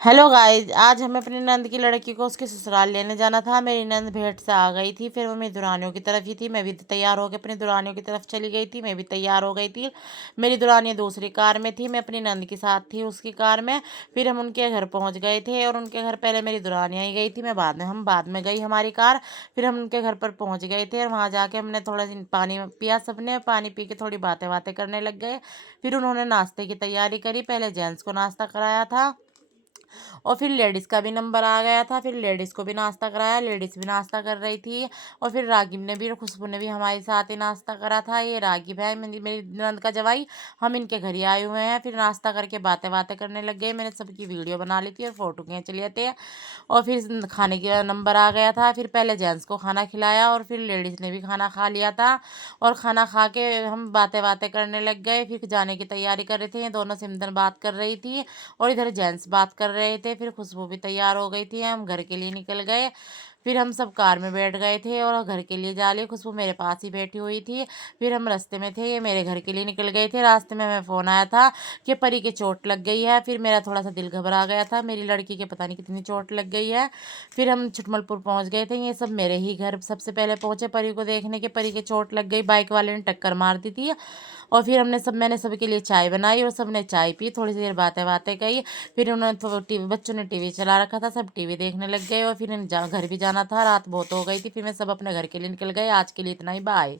Hello guys, आज हमें अपनी नंद की लड़की को उसके ससुराल लेने जाना था। मेरी नंद भेंट से आ गई थी। फिर वो मेरी दुल्हनियों की तरफ ही थी। मैं भी तैयार होकर अपनी दुल्हनियों की तरफ चली गई थी। मैं भी तैयार हो गई थी। मेरी दुल्हनियाँ दूसरी कार में थी, मैं अपनी नंद के साथ थी उसकी कार में। फिर हम उनके घर पहुँच गए थे और उनके घर पहले मेरी दुल्हनियाँ ही गई थी, मैं बाद में गई हमारी कार। फिर हम उनके घर पर पहुँच गए थे और वहाँ जाके हमने थोड़ा सी पानी पिया, सबने पानी पी के थोड़ी बातें बातें करने लग गए। फिर उन्होंने नाश्ते की तैयारी करी। पहले जेंट्स को नाश्ता कराया था और फिर लेडीज़ का भी नंबर आ गया था। फिर लेडीज़ को भी नाश्ता कराया, लेडीज़ भी नाश्ता कर रही थी। और फिर रागिब ने भी और खुशबू ने भी हमारे साथ ही नाश्ता करा था। ये रागिब है मेरी मेरी नंद का जवाई, हम इनके घर ही आए हुए हैं। फिर नाश्ता करके बातें बातें करने लग गए। मैंने सबकी वीडियो बना ली थी और फोटो खींच लिए थे। और फिर खाने का नंबर आ गया था। फिर पहले जेंट्स को खाना खिलाया और फिर लेडीज़ ने भी खाना खा लिया था। और खाना खा के हम बातें बातें करने लग गए। फिर जाने की तैयारी कर रहे थे। ये दोनों सिमरन बात कर रही थी और इधर जेंट्स बात कर रहे थे। फिर खुशबू भी तैयार हो गई थी, हम घर के लिए निकल गए। फिर हम सब कार में बैठ गए थे और घर के लिए जा लिए। खुशबू मेरे पास ही बैठी हुई थी। फिर हम रास्ते में थे, ये मेरे घर के लिए निकल गए थे। रास्ते में हमें फ़ोन आया था कि परी के चोट लग गई है। फिर मेरा थोड़ा सा दिल घबरा गया था, मेरी लड़की के पता नहीं कितनी चोट लग गई है। फिर हम छुटमलपुर पहुंच गए थे। ये सब मेरे ही घर सबसे पहले पहुंचे परी को देखने के। परी के चोट लग गई, बाइक वाले ने टक्कर मार दी थी। और फिर मैंने सबके लिए चाय बनाई और सबने चाय पी, थोड़ी सी देर बातें बातें कही। फिर उन्होंने तो टीवी, बच्चों ने टीवी चला रखा था, सब टीवी देखने लग गए। और फिर घर भी जाना था, रात बहुत हो गई थी। फिर मैं सब अपने घर के लिए निकल गए। आज के लिए इतना ही, बाय।